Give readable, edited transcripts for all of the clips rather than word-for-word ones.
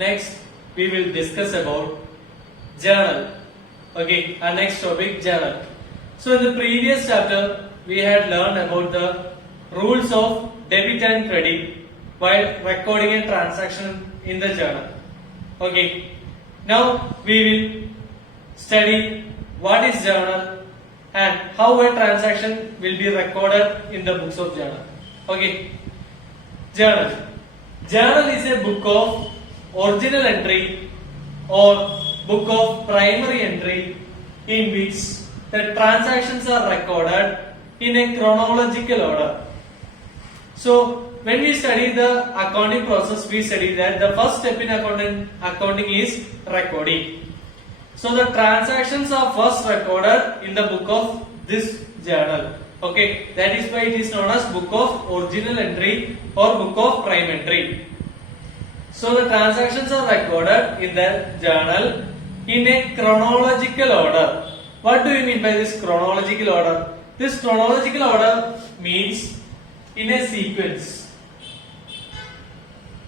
Next, we will discuss about journal. Okay, our next topic, journal. So in the previous chapter, we had learned about the rules of debit and credit while recording a transaction in the journal. Okay, now we will study what is journal and how a transaction will be recorded in the books of journal. Okay, journal. Journal is a book of original entry or book of primary entry in which the transactions are recorded in a chronological order. So when we study the accounting process, we study that the first step in accounting is recording. So the transactions are first recorded in the book of this journal. Okay, that is why it is known as book of original entry or book of prime entry. So the transactions are recorded in the journal in a chronological order. What do you mean by this chronological order? This chronological order means in a sequence.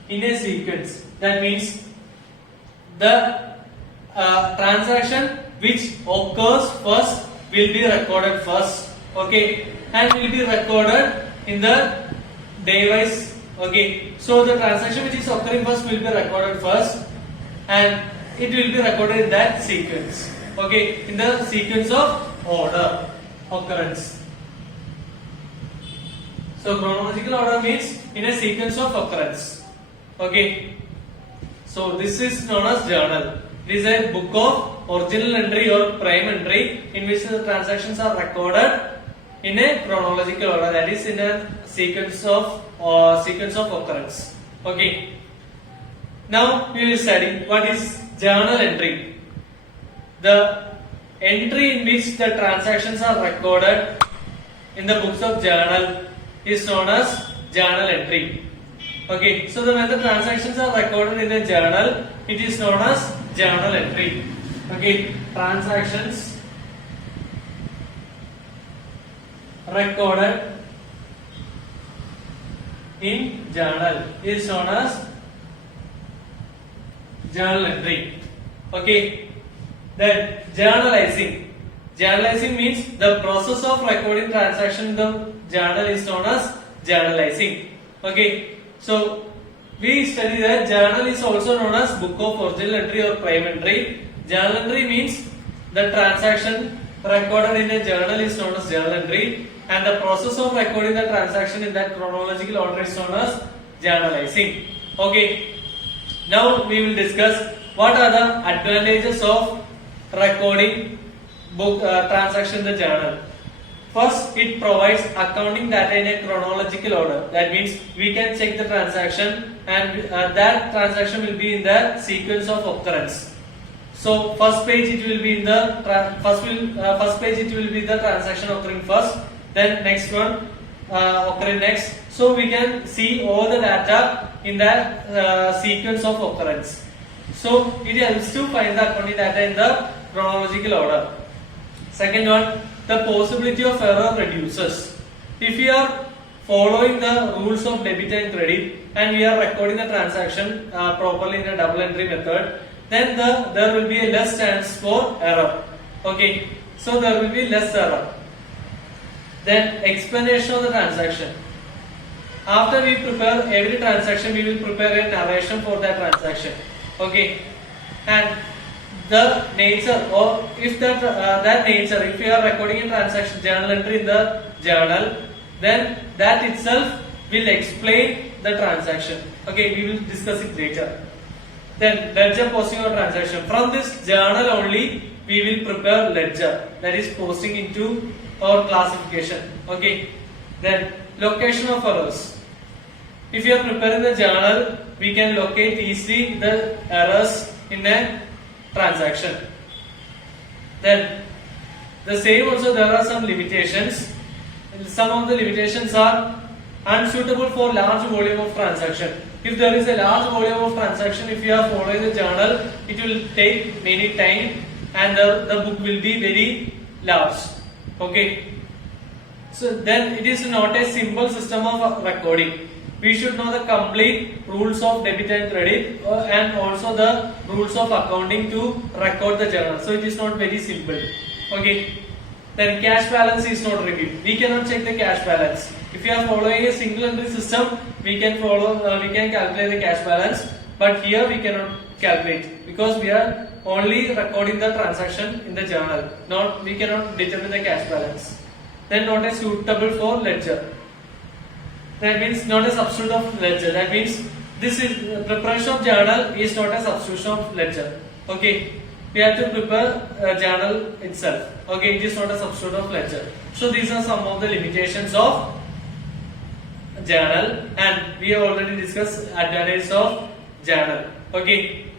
In a sequence. That means the transaction which occurs first will be recorded first. Okay, and will be recorded in the day-wise. Okay, so the transaction which is occurring first will be recorded first, and it will be recorded in that sequence. Okay, in the sequence of order occurrence. So chronological order means in a sequence of occurrence. Okay, so this is known as journal. It is a book of original entry or prime entry in which the transactions are recorded in a chronological order, that is in a sequence of occurrence. Okay. Now we will study what is journal entry. The entry in which the transactions are recorded in the books of journal is known as journal entry. Okay. So when the transactions are recorded in a journal, it is known as journal entry. Okay. Transactions recorded in journal is known as journal entry. Okay. Then journalizing. Journalizing means the process of recording transaction in the journal is known as journalizing. Okay. So we study that journal is also known as book of original entry or prime entry. Journal entry means the transaction recorded in a journal is known as journal entry, and the process of recording the transaction in that chronological order is known as journalizing. Okay. Now we will discuss what are the advantages of recording book transaction in the journal. First, it provides accounting data in a chronological order. That means we can check the transaction, and that transaction will be in the sequence of occurrence. So first page it will be in the first page it will be the transaction occurring first, then next one occurring next. So we can see all the data in the sequence of occurrence. So it helps to find the accounting data in the chronological order. Second one, the possibility of error reduces. If we are following the rules of debit and credit and we are recording the transaction properly in a double entry method, then there will be a less chance for error. Okay, so there will be less error. Then explanation of the transaction. After we prepare every transaction, we will prepare a narration for that transaction. Okay, and the nature, or if that nature, if we are recording a transaction journal entry in the journal, then that itself will explain the transaction. Okay, we will discuss it later. Then ledger posting of transaction. From this journal only we will prepare ledger, that is posting into our classification. Okay. Then location of errors. If you are preparing the journal, we can locate easily the errors in a transaction. Then the same also there are some limitations. Some of the limitations are unsuitable for large volume of transaction. If there is a large volume of transaction, if you are following the journal, it will take many time and the book will be very large. Okay. So then it is not a simple system of recording. we should know the complete rules of debit and credit and also the rules of accounting to record the journal. So it is not very simple. Okay. Then cash balance is not reviewed. We cannot check the cash balance. If you are following a single entry system, we can calculate the cash balance. But here we cannot calculate because we are only recording the transaction in the journal. We cannot determine the cash balance. Then not as suitable for ledger. That means not a substitute of ledger. That means this is preparation of journal is not a substitution of ledger. Okay. We have to prepare a journal itself. Okay, it is not a substitute of ledger. So these are some of the limitations of journal, and we have already discussed advantages of journal. Okay.